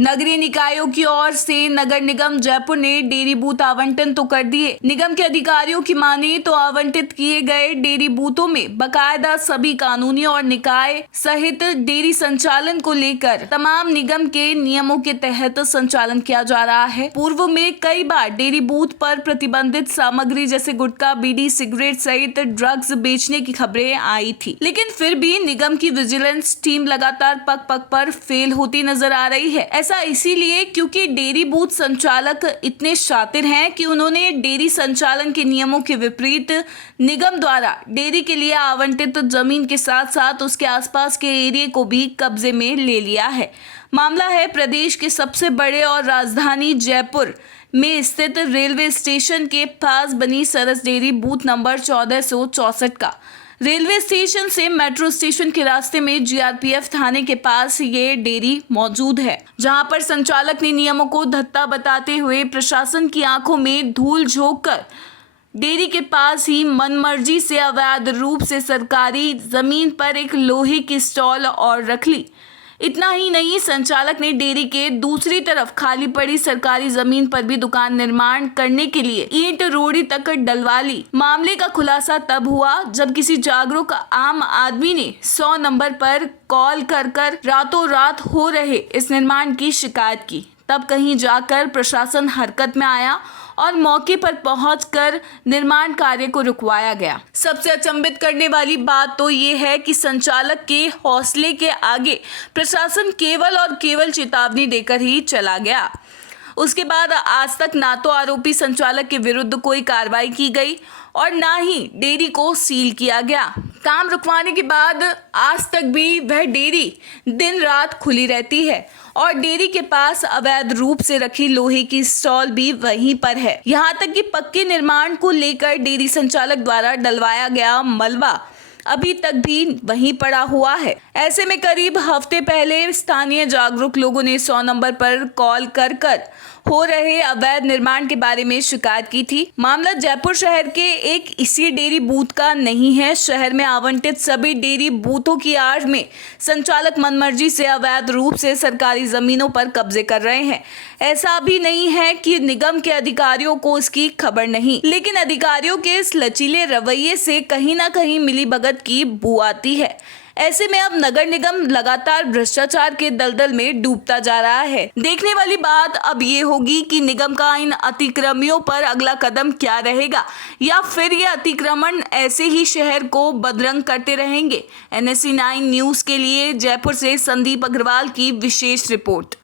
नगरीय निकायों की ओर से नगर निगम जयपुर ने डेयरी बूथ आवंटन तो कर दिए। निगम के अधिकारियों की माने तो आवंटित किए गए डेयरी बूथों में बकायदा सभी कानूनी और निकाय सहित डेयरी संचालन को लेकर तमाम निगम के नियमों के तहत संचालन किया जा रहा है। पूर्व में कई बार डेयरी बूथ पर प्रतिबंधित सामग्री जैसे गुटखा, बीड़ी, सिगरेट सहित ड्रग्स बेचने की खबरें आई थी, लेकिन फिर भी निगम की विजिलेंस टीम लगातार पग पग पर फेल होती नजर आ रही है। ऐसा इसीलिए क्योंकि डेयरी बूथ संचालक इतने शातिर हैं कि उन्होंने डेयरी संचालन के नियमों के विपरीत निगम द्वारा डेयरी के लिए आवंटित जमीन के साथ साथ उसके आसपास के एरिया को भी कब्जे में ले लिया है। मामला है प्रदेश के सबसे बड़े और राजधानी जयपुर में स्थित रेलवे स्टेशन के पास बनी सरस डेयरी बूथ नंबर 1464 का। रेलवे स्टेशन से मेट्रो स्टेशन के रास्ते में जीआरपीएफ थाने के पास ये डेयरी मौजूद है, जहां पर संचालक ने नियमों को धत्ता बताते हुए प्रशासन की आंखों में धूल झोंक कर डेयरी के पास ही मनमर्जी से अवैध रूप से सरकारी जमीन पर एक लोहे की स्टॉल और रख ली। इतना ही नहीं, संचालक ने डेयरी के दूसरी तरफ खाली पड़ी सरकारी जमीन पर भी दुकान निर्माण करने के लिए ईंट रोड़ी तक डलवा ली। मामले का खुलासा तब हुआ जब किसी जागरूक आम आदमी ने 100 नंबर पर कॉल कर रातों रात हो रहे इस निर्माण की शिकायत की। तब कहीं जाकर प्रशासन हरकत में आया और मौके पर पहुंचकर निर्माण कार्य को रुकवाया गया। सबसे अचंभित करने वाली बात तो ये है कि संचालक के हौसले के आगे प्रशासन केवल और केवल चेतावनी देकर ही चला गया। उसके बाद आज तक ना तो आरोपी संचालक के विरुद्ध कोई कार्रवाई की गई और ना ही डेयरी को सील किया गया। काम रुकवाने के बाद आज तक भी वह डेयरी दिन रात खुली रहती है और डेयरी के पास अवैध रूप से रखी लोहे की स्टॉल भी वहीं पर है। यहाँ तक कि पक्के निर्माण को लेकर डेयरी संचालक द्वारा डलवाया गया मलबा अभी तक भी वहीं पड़ा हुआ है। ऐसे में करीब हफ्ते पहले स्थानीय जागरूक लोगों ने 100 नंबर पर कॉल कर हो रहे अवैध निर्माण के बारे में शिकायत की थी। मामला जयपुर शहर के एक इसी डेयरी बूथ का नहीं है। शहर में आवंटित सभी डेयरी बूथों की आड़ में संचालक मनमर्जी से अवैध रूप से सरकारी जमीनों पर कब्जे कर रहे हैं। ऐसा भी नहीं है कि निगम के अधिकारियों को इसकी खबर नहीं, लेकिन अधिकारियों के इस लचीले रवैये से कहीं ना कहीं मिलीभगत की बू आती है। ऐसे में अब नगर निगम लगातार भ्रष्टाचार के दलदल में डूबता जा रहा है। देखने वाली बात अब ये होगी कि निगम का इन अतिक्रमियों पर अगला कदम क्या रहेगा, या फिर ये अतिक्रमण ऐसे ही शहर को बदरंग करते रहेंगे। NSE 9 न्यूज के लिए जयपुर से संदीप अग्रवाल की विशेष रिपोर्ट।